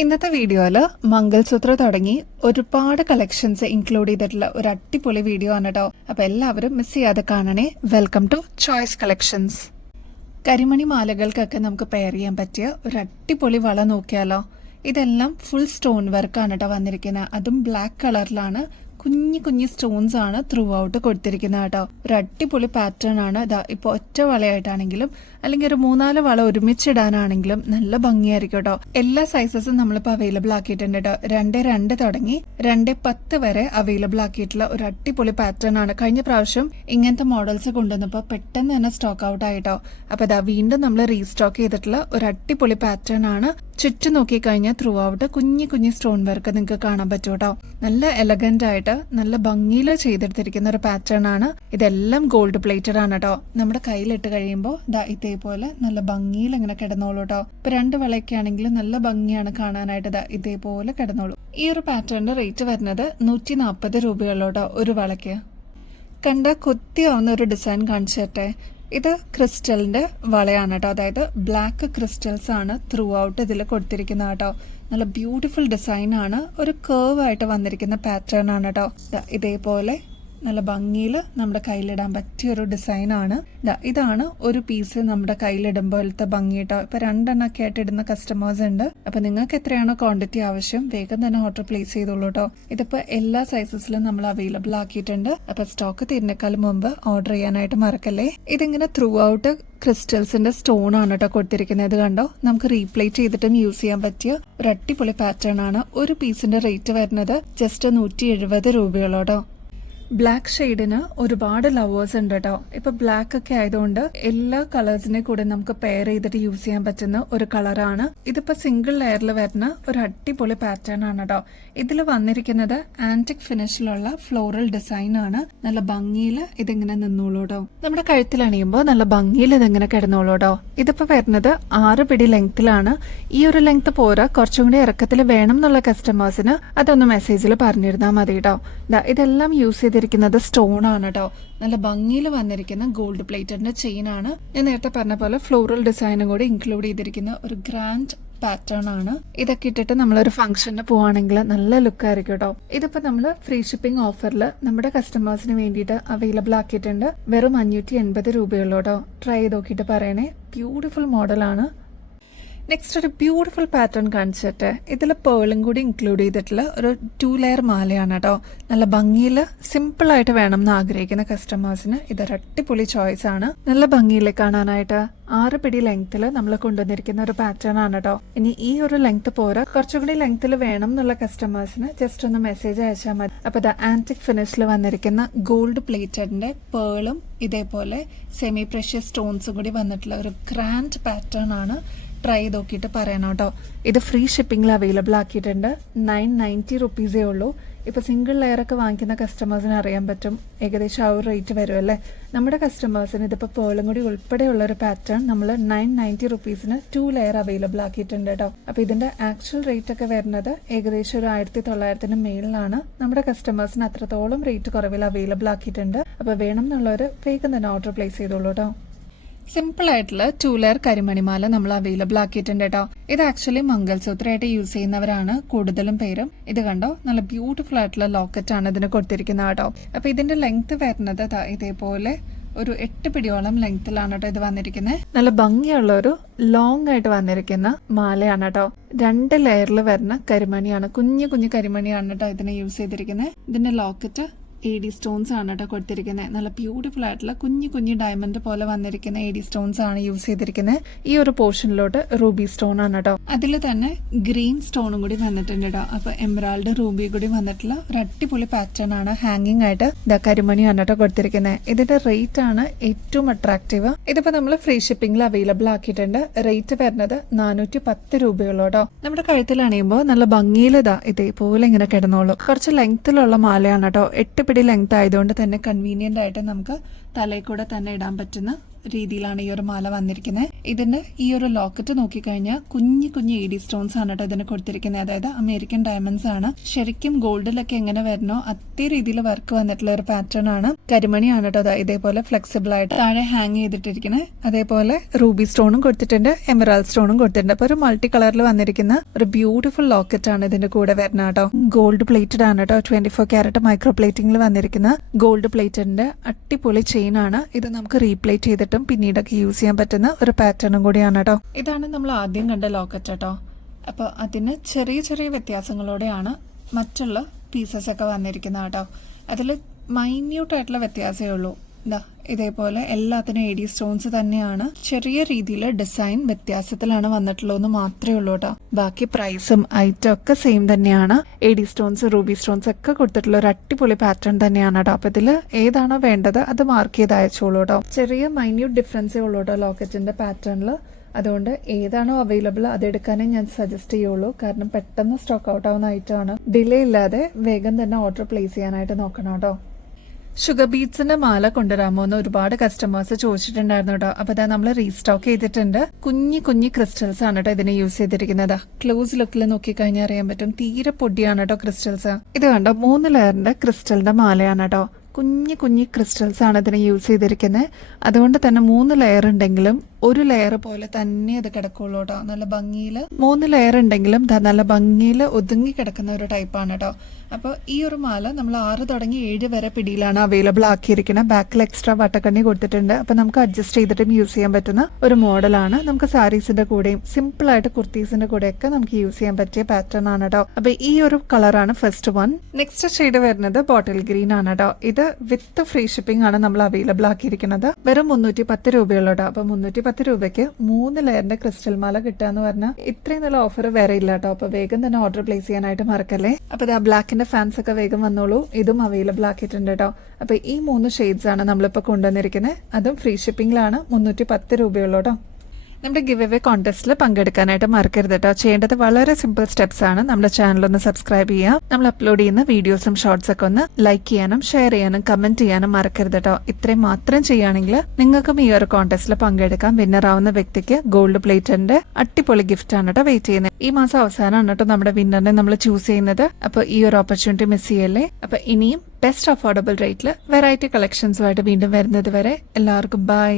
ഇന്നത്തെ വീഡിയോയിൽ മംഗൾസൂത്ര തുടങ്ങി ഒരുപാട് കളക്ഷൻസ് ഇൻക്ലൂഡ് ചെയ്തിട്ടുള്ള ഒരു അടിപൊളി വീഡിയോ ആണ് കേട്ടോ. അപ്പോൾ എല്ലാവരും മിസ് ചെയ്യാതെ കാണണേ. Welcome to choice collections. കരിമണി മാലകൾക്കൊക്കെ നമുക്ക് പെയർ ചെയ്യാൻ പറ്റിയ ഒരു അടിപൊളി വള നോക്കിയാലോ. ഇതെല്ലാം ഫുൾ സ്റ്റോൺ വർക്കാണ് കേട്ടോ വന്നിരിക്കുന്നത്. അതും ബ്ലാക്ക് കളറിലാണ്. കുഞ്ഞു കുഞ്ഞു സ്റ്റോൺസ് ആണ് ത്രൂ ഔട്ട് കൊടുത്തിരിക്കുന്നത് കേട്ടോ. ഒരു അടിപൊളി പാറ്റേൺ ആണ്. ഇതാ ഇപ്പോൾ ഒറ്റ വളയായിട്ടാണെങ്കിലും അല്ലെങ്കിൽ ഒരു 3-4 വള ഒരുമിച്ചിടാനാണെങ്കിലും നല്ല ഭംഗിയായിരിക്കും കേട്ടോ. എല്ലാ സൈസസും നമ്മളിപ്പോൾ അവൈലബിൾ ആക്കിയിട്ടുണ്ട് കേട്ടോ. 2.2 തുടങ്ങി 2.10 വരെ അവൈലബിൾ ആക്കിയിട്ടുള്ള ഒരു അടിപൊളി പാറ്റേൺ ആണ്. കഴിഞ്ഞ പ്രാവശ്യം ഇങ്ങനത്തെ മോഡൽസ് കൊണ്ടുവന്നപ്പോൾ പെട്ടെന്ന് തന്നെ സ്റ്റോക്ക് ഔട്ട് ആയിട്ടോ. അപ്പൊ ഇതാ വീണ്ടും നമ്മൾ റീസ്റ്റോക്ക് ചെയ്തിട്ടുള്ള ഒരു അടിപൊളി പാറ്റേൺ ആണ്. ചുറ്റും നോക്കിക്കഴിഞ്ഞാൽ ത്രൂ ഔട്ട് കുഞ്ഞു കുഞ്ഞു സ്റ്റോൺ വർക്ക് നിങ്ങൾക്ക് കാണാൻ പറ്റും കേട്ടോ. നല്ല എലഗന്റ് ആയിട്ട് നല്ല ഭംഗിയിൽ ചെയ്തെടുത്തിരിക്കുന്ന ഒരു പാറ്റേൺ ആണ്. ഇതെല്ലാം ഗോൾഡ് പ്ലേറ്റഡ് ആണ് കേട്ടോ. നമ്മുടെ കയ്യിലിട്ട് കഴിയുമ്പോൾ ഇതേപോലെ നല്ല ഭംഗിയിൽ ഇങ്ങനെ കിടന്നോളൂ കേട്ടോ. ഇപ്പൊ 2 വളയൊക്കെ ആണെങ്കിലും നല്ല ഭംഗിയാണ് കാണാനായിട്ട്. ഇതേപോലെ കിടന്നോളൂ. ഈ ഒരു പാറ്റേണിന്റെ റേറ്റ് വരുന്നത് 140 രൂപയുള്ളൂ കേട്ടോ ഒരു വളയ്ക്ക്. കണ്ട കൊത്തിയാവുന്ന ഒരു ഡിസൈൻ കാണിച്ചിട്ടെ. ഇത് ക്രിസ്റ്റലിന്റെ വളയാണ് കേട്ടോ. അതായത് ബ്ലാക്ക് ക്രിസ്റ്റൽസ് ആണ് ത്രൂ ഔട്ട് ഇതിൽ കൊടുത്തിരിക്കുന്നത് കേട്ടോ. നല്ല ബ്യൂട്ടിഫുൾ ഡിസൈൻ ആണ്. ഒരു കേർവ് ആയിട്ട് വന്നിരിക്കുന്ന പാറ്റേൺ ആണ് കേട്ടോ. ഇതേപോലെ നല്ല ഭംഗിയിൽ നമ്മുടെ കയ്യിലിടാൻ പറ്റിയ ഒരു ഡിസൈൻ ആണ്. ഇതാണ് ഒരു പീസ് നമ്മുടെ കയ്യിലിടുമ്പോഴത്തെ ഭംഗി കേട്ടോ. ഇപ്പൊ 2 എണ്ണൊക്കെ ആയിട്ട് ഇടുന്ന കസ്റ്റമേഴ്സ് ഉണ്ട്. അപ്പൊ നിങ്ങൾക്ക് എത്രയാണോ ക്വാണ്ടിറ്റി ആവശ്യം വേഗം തന്നെ ഓർഡർ പ്ലേസ് ചെയ്തോളൂ കേട്ടോ. ഇതിപ്പോ എല്ലാ സൈസസിലും നമ്മൾ അവൈലബിൾ ആക്കിയിട്ടുണ്ട്. അപ്പൊ സ്റ്റോക്ക് തീരുന്നേക്കാളും മുമ്പ് ഓർഡർ ചെയ്യാനായിട്ട് മറക്കല്ലേ. ഇതിങ്ങനെ ത്രൂ ഔട്ട് ക്രിസ്റ്റൽസിന്റെ സ്റ്റോൺ ആണ് കേട്ടോ കൊടുത്തിരിക്കുന്നത്. കണ്ടോ, നമുക്ക് റീപ്ലേറ്റ് ചെയ്തിട്ടും യൂസ് ചെയ്യാൻ പറ്റിയ ഒരു അടിപൊളി പാറ്റേൺ ആണ്. ഒരു പീസിന്റെ റേറ്റ് വരുന്നത് ജസ്റ്റ് 170 രൂപയുള്ളൂ കേട്ടോ. ബ്ലാക്ക് ഷെയ്ഡിന് ഒരുപാട് ലവേഴ്സ് ഉണ്ട് കേട്ടോ. ഇപ്പൊ ബ്ലാക്ക് ഒക്കെ ആയതുകൊണ്ട് എല്ലാ കളേഴ്സിനെ കൂടെ നമുക്ക് പെയർ ചെയ്തിട്ട് യൂസ് ചെയ്യാൻ പറ്റുന്ന ഒരു കളറാണ്. ഇതിപ്പോ സിംഗിൾ ലെയറിൽ വരുന്ന ഒരു അടിപൊളി പാറ്റേൺ ആണ് കേട്ടോ. ഇതിൽ വന്നിരിക്കുന്നത് ആന്റിക് ഫിനിഷിലുള്ള ഫ്ലോറൽ ഡിസൈൻ ആണ്. നല്ല ഭംഗിയിൽ ഇതിങ്ങനെ നിന്നോളൂ കേട്ടോ. നമ്മുടെ കഴുത്തിൽ അണിയുമ്പോൾ നല്ല ഭംഗിയിൽ ഇതിങ്ങനെ കിടന്നോളൂ കേട്ടോ. ഇതിപ്പോ വരുന്നത് 6 പിടി ലെങ്ത്തിലാണ്. ഈ ഒരു ലെങ്ത് പോരാ, കുറച്ചും കൂടി ഇറക്കത്തിൽ വേണം എന്നുള്ള കസ്റ്റമേഴ്സിന് അതൊന്ന് മെസ്സേജിൽ പറഞ്ഞിരുന്നാൽ മതി കേട്ടോ. ഇതെല്ലാം യൂസ് ചെയ്തിരിക്കുന്നത് സ്റ്റോൺ ആണ് കേട്ടോ. നല്ല ഭംഗിയിൽ വന്നിരിക്കുന്ന ഗോൾഡ് പ്ലേറ്റഡിന്റെ ചെയിൻ ആണ്. ഞാൻ നേരത്തെ പറഞ്ഞ പോലെ ഫ്ലോറൽ ഡിസൈനും കൂടി ഇൻക്ലൂഡ് ചെയ്തിരിക്കുന്ന ഒരു ഗ്രാൻഡ് പാറ്റേൺ ആണ്. ഇതൊക്കെ ഇട്ടിട്ട് നമ്മളൊരു ഫംഗ്ഷന് പോവാണെങ്കിൽ നല്ല ലുക്ക് ആയിരിക്കും കേട്ടോ. ഇതിപ്പോ നമ്മൾ ഫ്രീ ഷിപ്പിംഗ് ഓഫറിൽ നമ്മുടെ കസ്റ്റമേഴ്സിന് വേണ്ടിയിട്ട് അവൈലബിൾ ആക്കിയിട്ടുണ്ട്. വെറും 580 രൂപയുള്ളൂ കേട്ടോ. ട്രൈ ചെയ്ത് നോക്കിയിട്ട് പറയണേ. ബ്യൂട്ടിഫുൾ മോഡലാണ്. നെക്സ്റ്റ് ഒരു ബ്യൂട്ടിഫുൾ പാറ്റേൺ കാണിച്ചിട്ട് ഇതിൽ പേളും കൂടി ഇൻക്ലൂഡ് ചെയ്തിട്ടുള്ള ഒരു 2 ലെയർ മാലയാണ് കേട്ടോ. നല്ല ഭംഗിയിൽ സിമ്പിൾ ആയിട്ട് വേണം എന്ന് ആഗ്രഹിക്കുന്ന കസ്റ്റമേഴ്സിന് ഇതൊരു അടിപൊളി ചോയ്സ് ആണ്. നല്ല ഭംഗിയിൽ കാണാനായിട്ട് 6 പിടി ലെങ്ത്തിൽ നമ്മൾ കൊണ്ടുവന്നിരിക്കുന്ന ഒരു പാറ്റേൺ ആണ് കേട്ടോ. ഇനി ഈ ഒരു ലെങ്ത് പോരാ, കുറച്ചുകൂടി ലെങ്ത്തിൽ വേണം എന്നുള്ള കസ്റ്റമേഴ്സിന് ജസ്റ്റ് ഒന്ന് മെസ്സേജ് അയച്ചാൽ മതി. അപ്പൊ ആന്റിക് ഫിനിഷിൽ വന്നിരിക്കുന്ന ഗോൾഡ് പ്ലേറ്റഡിന്റെ പേളും ഇതേപോലെ സെമി പ്രഷ്യസ് സ്റ്റോൺസും കൂടി വന്നിട്ടുള്ള ഒരു ഗ്രാൻഡ് പാറ്റേൺ ആണ്. ട്രൈ ചെയ്ത് നോക്കിയിട്ട് പറയണം കേട്ടോ. ഇത് ഫ്രീ ഷിപ്പിംഗിൽ അവൈലബിൾ ആക്കിയിട്ടുണ്ട്. 990 റുപ്പീസേ ഉള്ളൂ. ഇപ്പോൾ സിംഗിൾ ലെയർ ഒക്കെ വാങ്ങിക്കുന്ന കസ്റ്റമേഴ്സിന് അറിയാൻ പറ്റും ഏകദേശം ആ ഒരു റേറ്റ് വരുമല്ലേ. നമ്മുടെ കസ്റ്റമേഴ്സിന് ഇതിപ്പോൾ പേളും കൂടി ഉൾപ്പെടെയുള്ള ഒരു പാറ്റേൺ നമ്മൾ 990 റുപ്പീസിന് 2 ലെയർ അവൈലബിൾ ആക്കിയിട്ടുണ്ട് കേട്ടോ. അപ്പോൾ ഇതിന്റെ ആക്ച്വൽ റേറ്റ് ഒക്കെ വരുന്നത് ഏകദേശം ഒരു 1900-ന് മേളിലാണ്. നമ്മുടെ കസ്റ്റമേഴ്സിന് അത്രത്തോളം റേറ്റ് കുറവിൽ അവൈലബിൾ ആക്കിയിട്ടുണ്ട്. അപ്പോൾ വേണം എന്നുള്ളവർ വേഗം തന്നെ ഓർഡർ പ്ലേസ് ചെയ്തോളൂ കേട്ടോ. സിമ്പിൾ ആയിട്ടുള്ള 2 ലെയർ കരിമണിമാല നമ്മൾ അവൈലബിൾ ആക്കിയിട്ടുണ്ട് കേട്ടോ. ഇത് ആക്ച്വലി മംഗൾസൂത്രയായിട്ട് യൂസ് ചെയ്യുന്നവരാണ് കൂടുതലും പേരും. ഇത് കണ്ടോ, നല്ല ബ്യൂട്ടിഫുൾ ആയിട്ടുള്ള ലോക്കറ്റ് ആണ് ഇതിന് കൊടുത്തിരിക്കുന്നത് കേട്ടോ. അപ്പൊ ഇതിന്റെ ലെങ്ത് വരുന്നത് ഇതേപോലെ ഒരു 8 പിടിയോളം ലെങ്ത്തിലാണ് കേട്ടോ ഇത് വന്നിരിക്കുന്നത്. നല്ല ഭംഗിയുള്ള ഒരു ലോങ് ആയിട്ട് വന്നിരിക്കുന്ന മാലയാണ് കേട്ടോ. 2 ലെയറിൽ വരുന്ന കരിമണിയാണ്. കുഞ്ഞു കുഞ്ഞു കരിമണിയാണ് കേട്ടോ ഇതിനെ യൂസ് ചെയ്തിരിക്കുന്നത്. ഇതിന്റെ ലോക്കറ്റ് AD സ്റ്റോൺസ് ആണ് കേട്ടോ കൊടുത്തിരിക്കുന്നത്. നല്ല ബ്യൂട്ടിഫുൾ ആയിട്ടുള്ള കുഞ്ഞു കുഞ്ഞു ഡയമണ്ട് പോലെ വന്നിരിക്കുന്ന AD സ്റ്റോൺസ് ആണ് യൂസ് ചെയ്തിരിക്കുന്നത്. ഈ ഒരു പോർഷനിലോട്ട് റൂബി സ്റ്റോൺ ആണ് കേട്ടോ. അതിൽ തന്നെ ഗ്രീൻ സ്റ്റോണും കൂടി വന്നിട്ടുണ്ട് കേട്ടോ. അപ്പൊ എമറാൾഡ് റൂബി കൂടി വന്നിട്ടുള്ള ഒരു അടിപൊളി പാറ്റേൺ ആണ്. ഹാങ്ങിങ് ആയിട്ട് കരിമണിയാണ് കേട്ടോ കൊടുത്തിരിക്കുന്നത്. ഇതിന്റെ റേറ്റ് ആണ് ഏറ്റവും അട്രാക്റ്റീവ്. ഇതിപ്പോ നമ്മൾ ഫ്രീ ഷിപ്പിംഗിൽ അവൈലബിൾ ആക്കിയിട്ടുണ്ട്. റേറ്റ് വരുന്നത് 410 രൂപയുള്ളൂ കേട്ടോ. നമ്മുടെ കഴുത്തിൽ അണിയുമ്പോൾ നല്ല ഭംഗിയിൽ ഇതേപോലെ ഇങ്ങനെ കിടന്നോളൂ. കുറച്ച് ലെങ്ത്തിലുള്ള മാലയാണ് കേട്ടോ. 8 പിടി ലെങ്ത് ആയതുകൊണ്ട് തന്നെ കൺവീനിയന്റ് ആയിട്ട് നമുക്ക് തലയിൽ കൂടെ തന്നെ ഇടാൻ പറ്റുന്ന രീതിയിലാണ് ഈ ഒരു മാല വന്നിരിക്കുന്നത്. ഇതിന്റെ ഈ ഒരു ലോക്കറ്റ് നോക്കിക്കഴിഞ്ഞാൽ കുഞ്ഞു കുഞ്ഞു എഡി സ്റ്റോൺസ് ആണ് കേട്ടോ ഇതിന് കൊടുത്തിരിക്കുന്നത്. അതായത് അമേരിക്കൻ ഡയമണ്ട്സ് ആണ്. ശരിക്കും ഗോൾഡിലൊക്കെ എങ്ങനെ വരണോ അതേ രീതിയിൽ വർക്ക് വന്നിട്ടുള്ള ഒരു പാറ്റേൺ ആണ്. കരിമണിയാണ് കേട്ടോ ഇതേപോലെ ഫ്ലെക്സിബിൾ ആയിട്ട് താഴെ ഹാങ് ചെയ്തിട്ടിരിക്കുന്നത്. അതേപോലെ റൂബി സ്റ്റോണും കൊടുത്തിട്ടുണ്ട്, എമറാൾഡ് സ്റ്റോണും കൊടുത്തിട്ടുണ്ട്. അപ്പൊ ഒരു മൾട്ടി കളറിൽ വന്നിരിക്കുന്ന ഒരു ബ്യൂട്ടിഫുൾ ലോക്കറ്റ് ആണ് ഇതിന്റെ കൂടെ വരുന്നത് കേട്ടോ. ഗോൾഡ് പ്ലേറ്റഡ് ആണ് കേട്ടോ. 24 ക്യാരറ്റ് മൈക്രോ പ്ലേറ്റിംഗിൽ വന്നിരിക്കുന്ന ഗോൾഡ് പ്ലേറ്റഡിന്റെ അടിപൊളി ചെയിൻ ആണ് ഇത്. നമുക്ക് റീപ്ലേറ്റ് ചെയ്തിട്ടും പിന്നീടൊക്കെ യൂസ് ചെയ്യാൻ പറ്റുന്ന ഒരു പാറ്റേണും കൂടിയാണ് കേട്ടോ. ഇതാണ് നമ്മൾ ആദ്യം കണ്ട ലോക്കറ്റ് കേട്ടോ. അപ്പോൾ അതിന് ചെറിയ ചെറിയ വ്യത്യാസങ്ങളോടെയാണ് മറ്റുള്ള പീസസ് ഒക്കെ വന്നിരിക്കുന്നത് കേട്ടോ. അതിൽ മൈന്യൂട്ടായിട്ടുള്ള വ്യത്യാസമേ ഉള്ളൂ. ഇതേപോലെ എല്ലാത്തിനും എഡി സ്റ്റോൺസ് തന്നെയാണ്. ചെറിയ രീതിയിൽ ഡിസൈൻ വ്യത്യാസത്തിലാണ് വന്നിട്ടുള്ളതെന്ന് മാത്രമേ ഉള്ളൂ കേട്ടോ. ബാക്കി പ്രൈസും ഐറ്റം ഒക്കെ സെയിം തന്നെയാണ്. എഡി സ്റ്റോൺസ്, റൂബി സ്റ്റോൺസ് ഒക്കെ കൊടുത്തിട്ടുള്ള ഒരു അടിപൊളി പാറ്റേൺ തന്നെയാണ് കേട്ടോ. അപ്പൊ ഇതിൽ ഏതാണോ വേണ്ടത് അത് മാർക്ക് ചെയ്ത് അയച്ചോളൂ കേട്ടോ. ചെറിയ മൈന്യൂട്ട് ഡിഫറൻസേ ഉള്ളൂ കേട്ടോ ലോക്കറ്റിന്റെ പാറ്റേണിൽ. അതുകൊണ്ട് ഏതാണോ അവൈലബിൾ അതെടുക്കാനേ ഞാൻ സജസ്റ്റ് ചെയ്യുള്ളൂ. കാരണം പെട്ടെന്ന് സ്റ്റോക്ക് ഔട്ട് ആവുന്ന ഐറ്റമാണ്. ഡിലേ ഇല്ലാതെ വേഗം തന്നെ ഓർഡർ പ്ലേസ് ചെയ്യാനായിട്ട് നോക്കണം കേട്ടോ. ഷുഗർ ബീറ്റ്സിന്റെ മാല കൊണ്ടുവരാമോ എന്ന് ഒരുപാട് കസ്റ്റമേഴ്സ് ചോദിച്ചിട്ടുണ്ടായിരുന്നു കേട്ടോ. അപ്പൊ അതാ നമ്മൾ റീസ്റ്റോക്ക് ചെയ്തിട്ടുണ്ട്. കുഞ്ഞു ക്രിസ്റ്റൽസ് ആണ് കേട്ടോ ഇതിനെ യൂസ് ചെയ്തിരിക്കുന്നത്. ക്ലോസ് ലുക്കിൽ നോക്കിക്കഴിഞ്ഞാൽ അറിയാൻ പറ്റും തീരെ പൊടിയാണ് കേട്ടോ ക്രിസ്റ്റൽസ്. ഇത് കണ്ടോ 3 ലെയറിന്റെ ക്രിസ്റ്റലിന്റെ മാലയാണ് കേട്ടോ. കുഞ്ഞു ക്രിസ്റ്റൽസ് ആണ് ഇതിനെ യൂസ് ചെയ്തിരിക്കുന്നത്. അതുകൊണ്ട് തന്നെ 3 ലെയർ ഉണ്ടെങ്കിലും ഒരു ലെയർ പോലെ തന്നെ അത് കിടക്കുള്ളൂ കേട്ടോ. നല്ല ഭംഗിയിൽ 3 ലെയർ ഉണ്ടെങ്കിലും നല്ല ഭംഗിയിൽ ഒതുങ്ങി കിടക്കുന്ന ഒരു ടൈപ്പാണ് കേട്ടോ. അപ്പോൾ ഈ ഒരു മാല നമ്മൾ 6 തുടങ്ങി 7 വരെ പിടിയിലാണ് അവൈലബിൾ ആക്കിയിരിക്കുന്നത്. ബാക്കിൽ എക്സ്ട്രാ വട്ടക്കണ്ണി കൊടുത്തിട്ടുണ്ട്. അപ്പോൾ നമുക്ക് അഡ്ജസ്റ്റ് ചെയ്തിട്ടും യൂസ് ചെയ്യാൻ പറ്റുന്ന ഒരു മോഡലാണ്. നമുക്ക് സാരീസിന്റെ കൂടെയും സിമ്പിൾ ആയിട്ട് കുർത്തീസിന്റെ കൂടെയൊക്കെ നമുക്ക് യൂസ് ചെയ്യാൻ പറ്റിയ പാറ്റേൺ ആണ് കേട്ടോ. അപ്പൊ ഈ ഒരു കളറാണ് ഫസ്റ്റ് വൺ. നെക്സ്റ്റ് ഷെയ്ഡ് വരുന്നത് ബോട്ടിൽ ഗ്രീൻ ആണ് കേട്ടോ. ഇത് വിത്ത് ഫ്രീ ഷിപ്പിംഗ് ആണ് നമ്മൾ അവൈലബിൾ ആക്കിയിരിക്കുന്നത്. വെറും 310 രൂപയുള്ളൂ കേട്ടോ. അപ്പൊ 310 രൂപയ്ക്ക് 3 ലെയറിന്റെ ക്രിസ്റ്റൽ മാല കിട്ടുക എന്ന് പറഞ്ഞാൽ ഇത്രയും നല്ല ഓഫർ വേറെ ഇല്ല കേട്ടോ. അപ്പൊ വേഗം തന്നെ ഓർഡർ പ്ലേസ് ചെയ്യാനായിട്ട് മറക്കല്ലേ. അപ്പൊ ഇത് ബ്ലാക്കിന്റെ ഫാൻസ് ഒക്കെ വേഗം വന്നോളൂ. ഇതും അവൈലബിൾ ആക്കിയിട്ടുണ്ട് കേട്ടോ. അപ്പൊ ഈ 3 ഷെയ്ഡ്സ് ആണ് നമ്മളിപ്പോ കൊണ്ടുവന്നിരിക്കുന്നത്. അതും ഫ്രീ ഷിപ്പിംഗിലാണ്. 310 രൂപയുള്ളൂ കേട്ടോ. നമ്മുടെ ഗിവ് അവേ കോൺടെസ്റ്റിൽ പങ്കെടുക്കാനായിട്ട് മറക്കരുത് കേട്ടോ. ചെയ്യേണ്ടത് വളരെ സിമ്പിൾ സ്റ്റെപ്സ് ആണ്. നമ്മുടെ ചാനൽ ഒന്ന് സബ്സ്ക്രൈബ് ചെയ്യുക. നമ്മൾ അപ്ലോഡ് ചെയ്യുന്ന വീഡിയോസും ഷോർട്സ് ഒക്കെ ഒന്ന് ലൈക്ക് ചെയ്യാനും ഷെയർ ചെയ്യാനും കമന്റ് ചെയ്യാനും മറക്കരുത് കേട്ടോ. ഇത്രയും മാത്രം ചെയ്യുകയാണെങ്കിൽ നിങ്ങൾക്കും ഈ ഒരു കോൺടെസ്റ്റിൽ പങ്കെടുക്കാം. വിന്നർ ആവുന്ന വ്യക്തിക്ക് ഗോൾഡ് പ്ലേറ്ററിന്റെ അടിപൊളി ഗിഫ്റ്റ് ആണ് കേട്ടോ വെയിറ്റ് ചെയ്യുന്നത്. ഈ മാസം അവസാനമാണ് കേട്ടോ നമ്മുടെ വിന്നറിനെ നമ്മൾ ചൂസ് ചെയ്യുന്നത്. അപ്പോൾ ഈ ഒരു ഓപ്പർച്യൂണിറ്റി മിസ് ചെയ്യല്ലേ. അപ്പൊ ഇനിയും ബെസ്റ്റ് അഫോർഡബിൾ റേറ്റിൽ വെറൈറ്റി കളക്ഷൻസുമായിട്ട് വീണ്ടും വരുന്നത് വരെ എല്ലാവർക്കും ബൈ.